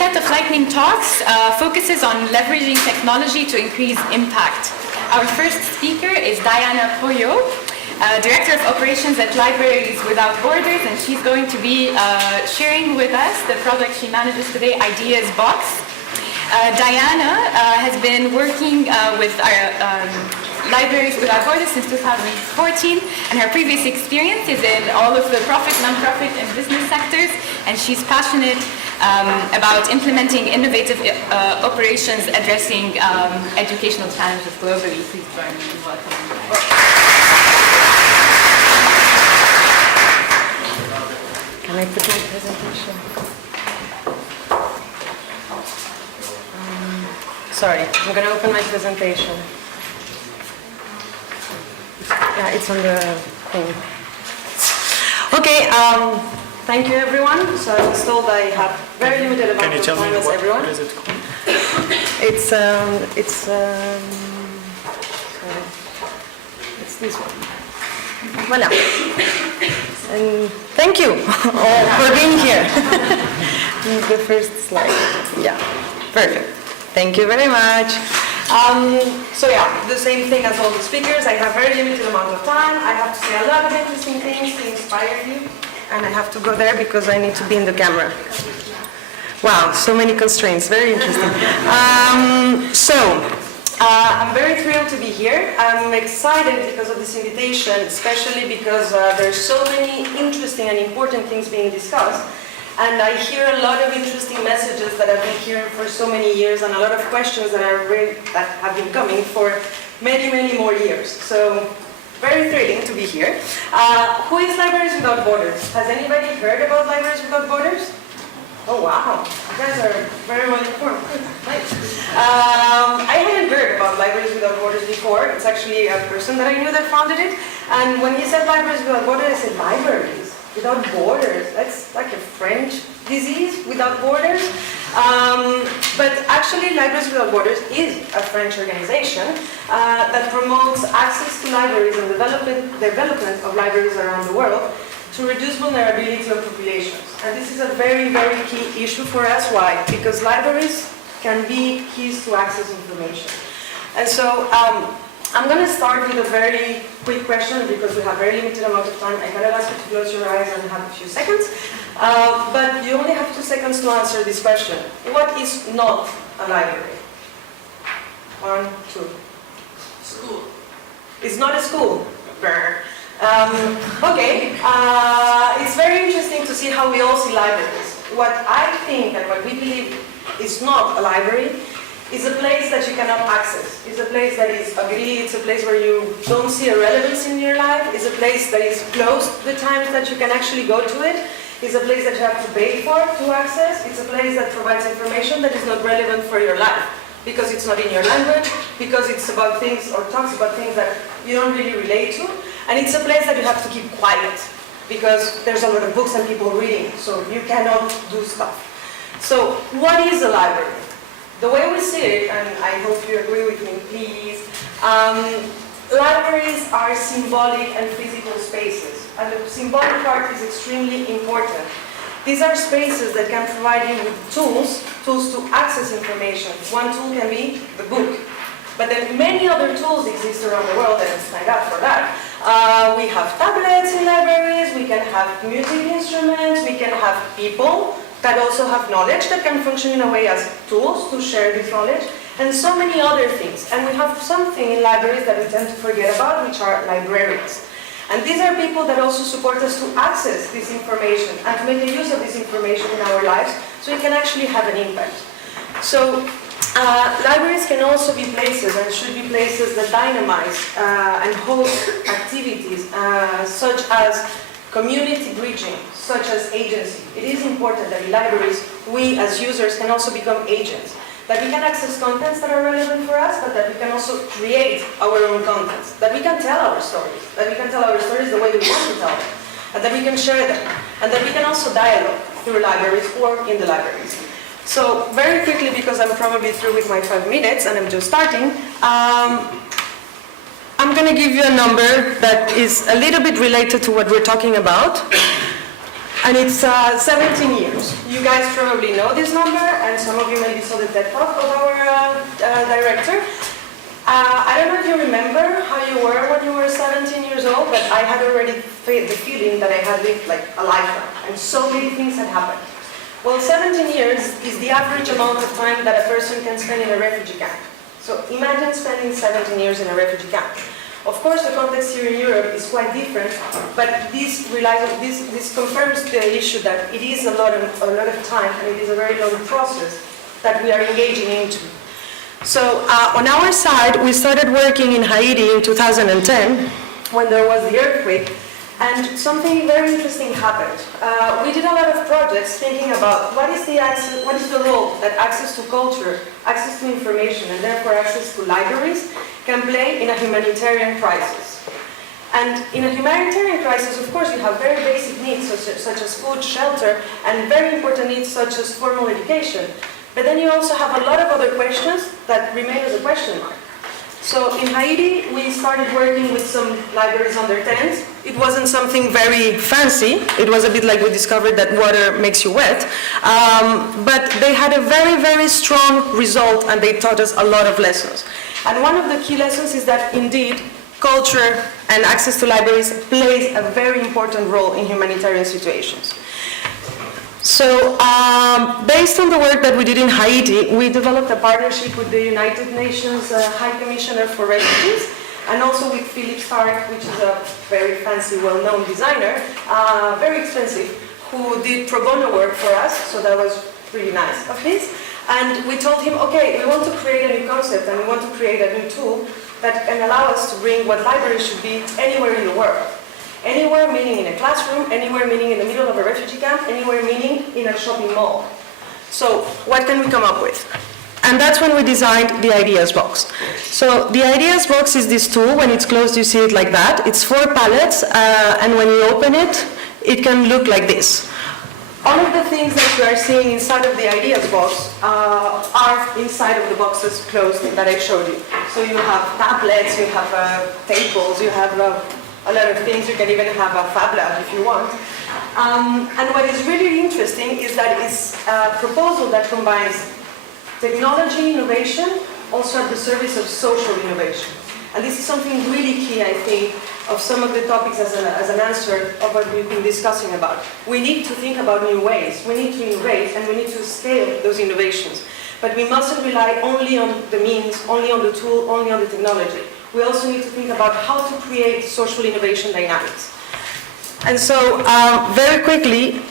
set of lightning talks focuses on leveraging technology to increase impact. Our first speaker is Puyo, Director of Operations at Libraries Without Borders, and she's going to be sharing with us the project she manages today, Ideas Box. Diana has been working with our Libraries Without Borders since 2014, and her previous experience is in all of the profit, non-profit, and business sectors, and she's passionate about implementing innovative operations addressing educational challenges globally. Please join me in welcoming her. Can I put my presentation? Sorry, I'm going to open my presentation. Yeah, it's on the thing. Okay, thank you everyone. So I was told I have very limited amount of time as everyone. What is it called? It's this one. Voila. And thank you all for being here. The first slide. Yeah, perfect. Thank you very much. So yeah, the same thing as all the speakers. I have very limited amount of time. I have to say a lot of interesting things to inspire you. And I have to go there because I need to be in the camera. Wow, so many constraints. Very interesting. I'm very thrilled to be here. I'm excited because of this invitation, especially because there's so many interesting and important things being discussed. And I hear a lot of interesting messages that I've been hearing for so many years, and a lot of questions that have been coming for many, many more years. So, very thrilling to be here. Who is Libraries Without Borders? Has anybody heard about Libraries Without Borders? Oh wow, you guys are very well informed. Nice. I hadn't heard about Libraries Without Borders before. It's actually a person that I knew that founded it. And when he said Libraries Without Borders, I said libraries without borders. That's like a French disease, without borders. But actually Libraries Without Borders is a French organization that promotes access to libraries and development of libraries around the world to reduce vulnerability of populations. And this is a very, very key issue for us. Why? Because libraries can be keys to access information. And so I'm going to start with a very quick question because we have very limited amount of time. I cannot ask you to close your eyes and have a few seconds. But you only have 2 seconds to answer this question. What is not a library? 1, 2. School. It's not a school. Okay, it's very interesting to see how we all see libraries. What I think and what we believe is not a library is a place that you cannot access. It's a place that is ugly, it's a place where you don't see a relevance in your life, it's a place that is closed the times that you can actually go to it, it's a place that you have to pay for to access, it's a place that provides information that is not relevant for your life because it's not in your language, because it's about things or talks about things that you don't really relate to. And it's a place that you have to keep quiet because there's a lot of books and people reading, so you cannot do stuff. So what is a library? The way we see it, and I hope you agree with me, please, libraries are symbolic and physical spaces. And the symbolic part is extremely important. These are spaces that can provide you with tools to access information. One tool can be the book. But then many other tools exist around the world, and thank God for that. We have tablets in libraries, we can have music instruments, we can have people that also have knowledge that can function in a way as tools to share this knowledge, and so many other things. And we have something in libraries that we tend to forget about, which are librarians. And these are people that also support us to access this information and to make the use of this information in our lives so it can actually have an impact. So libraries can also be places and should be places that dynamize and host activities such as community bridging, such as agency. It is important that in libraries, we as users can also become agents. That we can access contents that are relevant for us, but that we can also create our own contents. That we can tell our stories. That we can tell our stories the way we want to tell them. And that we can share them. And that we can also dialogue through libraries or in the libraries. So very quickly, because I'm probably through with my 5 minutes and I'm just starting, I'm going to give you a number that is a little bit related to what we're talking about. And it's 17 years. You guys probably know this number, and some of you maybe saw the TED Talk of our director. I don't know if you remember how you were when you were 17 years old, but I had already the feeling that I had lived like a lifetime, and so many things had happened. Well, 17 years is the average amount of time that a person can spend in a refugee camp. So imagine spending 17 years in a refugee camp. Of course, the context here in Europe is quite different, but this confirms the issue that it is a lot of time, and it is a very long process that we are engaging into. So on our side, we started working in Haiti in 2010, when there was the earthquake, and something very interesting happened. We did a lot of projects thinking about what is the role that access to culture, access to information, and therefore access to libraries can play in a humanitarian crisis. And in a humanitarian crisis, of course, you have very basic needs such as food, shelter, and very important needs such as formal education. But then you also have a lot of other questions that remain as a question mark. So in Haiti, we started working with some libraries under tents. It wasn't something very fancy. It was a bit like we discovered that water makes you wet. But they had a very, very strong result, and they taught us a lot of lessons. And one of the key lessons is that indeed, culture and access to libraries plays a very important role in humanitarian situations. So, based on the work that we did in Haiti, we developed a partnership with the United Nations High Commissioner for Refugees, and also with Philip Stark, which is a very fancy, well-known designer, very expensive, who did pro bono work for us, so that was really nice of his. And we told him, okay, we want to create a new concept, and we want to create a new tool that can allow us to bring what libraries should be anywhere in the world. Anywhere meaning in a classroom, anywhere meaning in the middle of a refugee camp, anywhere meaning in a shopping mall. So what can we come up with? And that's when we designed the Ideas Box. So the Ideas Box is this tool. When it's closed, you see it like that. It's 4 pallets, and when you open it, it can look like this. All of the things that you are seeing inside of the Ideas Box are inside of the boxes closed that I showed you. So you have tablets, you have tables, you have a lot of things. You can even have a Fab Lab if you want. And what is really interesting is that it's a proposal that combines technology innovation also at the service of social innovation. And this is something really key, I think, of some of the topics as an answer of what we've been discussing about. We need to think about new ways. We need to innovate, and we need to scale those innovations. But we mustn't rely only on the means, only on the tool, only on the technology. We also need to think about how to create social innovation dynamics. And so, very quickly,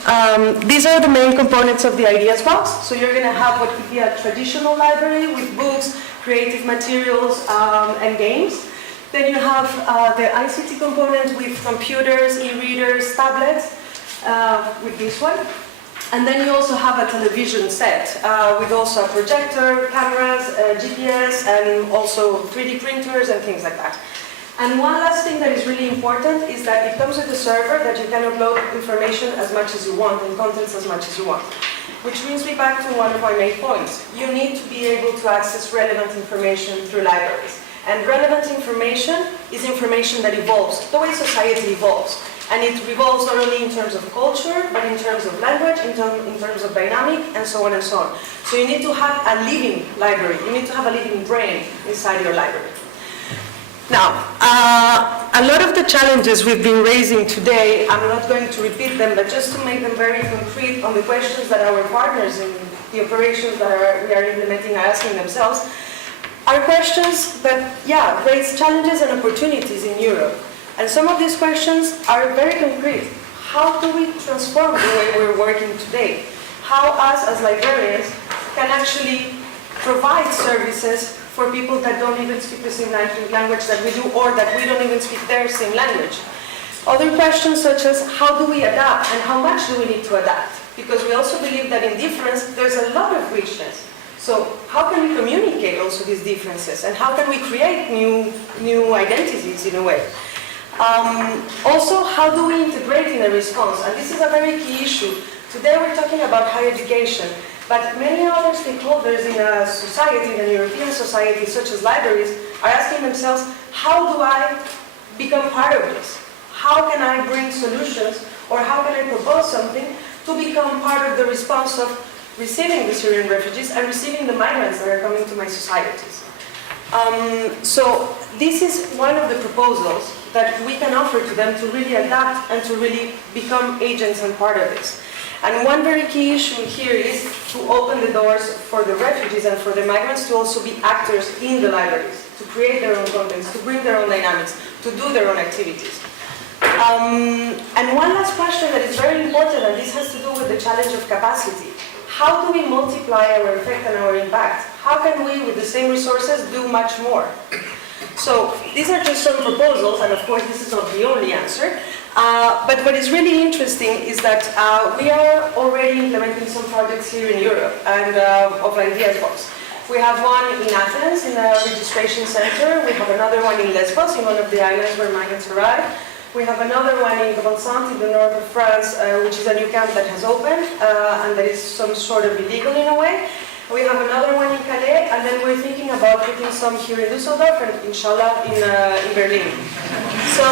these are the main components of the Ideas Box. So you're going to have what could be a traditional library with books, creative materials, and games. Then you have the ICT component with computers, e-readers, tablets, with this one. And then you also have a television set with also a projector, cameras, GPS, and also 3D printers and things like that. And one last thing that is really important is that it comes with a server that you can upload information as much as you want and contents as much as you want. Which brings me back to one of my main points. You need to be able to access relevant information through libraries. And relevant information is information that evolves, the way society evolves. And it revolves not only in terms of culture, but in terms of language, in terms of dynamic, and so on and so on. So you need to have a living library. You need to have a living brain inside your library. Now, a lot of the challenges we've been raising today, I'm not going to repeat them, but just to make them very concrete on the questions that our partners in the operations that we are implementing are asking themselves, are questions that, raise challenges and opportunities in Europe. And some of these questions are very concrete. How do we transform the way we're working today? How us as librarians can actually provide services for people that don't even speak the same language that we do, or that we don't even speak their same language. Other questions such as how do we adapt and how much do we need to adapt? Because we also believe that in difference there's a lot of richness. So how can we communicate also these differences, and how can we create new identities in a way? Also, how do we integrate in a response? And this is a very key issue. Today we're talking about higher education, but many other stakeholders in a society, in a European society, such as libraries, are asking themselves, how do I become part of this? How can I bring solutions or how can I propose something to become part of the response of receiving the Syrian refugees and receiving the migrants that are coming to my societies. So this is one of the proposals that we can offer to them to really adapt and to really become agents and part of this. And one very key issue here is to open the doors for the refugees and for the migrants to also be actors in the libraries, to create their own contents, to bring their own dynamics, to do their own activities. And one last question that is very important, and this has to do with the challenge of capacity. How do we multiply our effect and our impact? How can we, with the same resources, do much more? So these are just some proposals, and of course this is not the only answer. But what is really interesting is that we are already implementing some projects here in Europe and of Ideas Box. We have one in Athens, in the registration center. We have another one in Lesbos, in one of the islands where migrants arrive. We have another one in Grande-Sainte, in the north of France, which is a new camp that has opened, and that is some sort of illegal in a way. We have another one in Calais, and then we're thinking about putting some here in Düsseldorf and inshallah in Berlin. So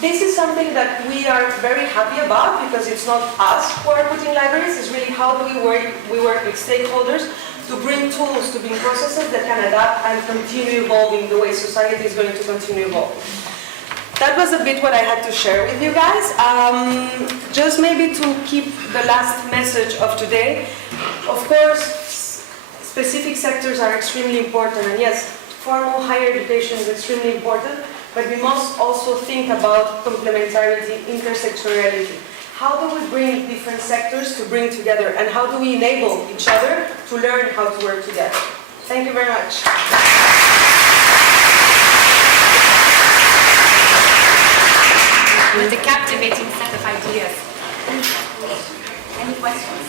this is something that we are very happy about because it's not us who are putting libraries, it's really how do we work with stakeholders to bring tools, to bring processes that can adapt and continue evolving the way society is going to continue evolving. That was a bit what I had to share with you guys. Just maybe to keep the last message of today. Of course, specific sectors are extremely important, and yes, formal higher education is extremely important, but we must also think about complementarity, intersectoriality. How do we bring different sectors to bring together, and how do we enable each other to learn how to work together? Thank you very much. With a captivating set of ideas. Any questions?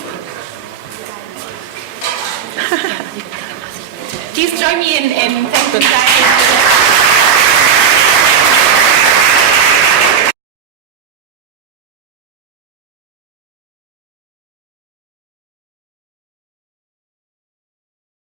Please join me in thanking Diana.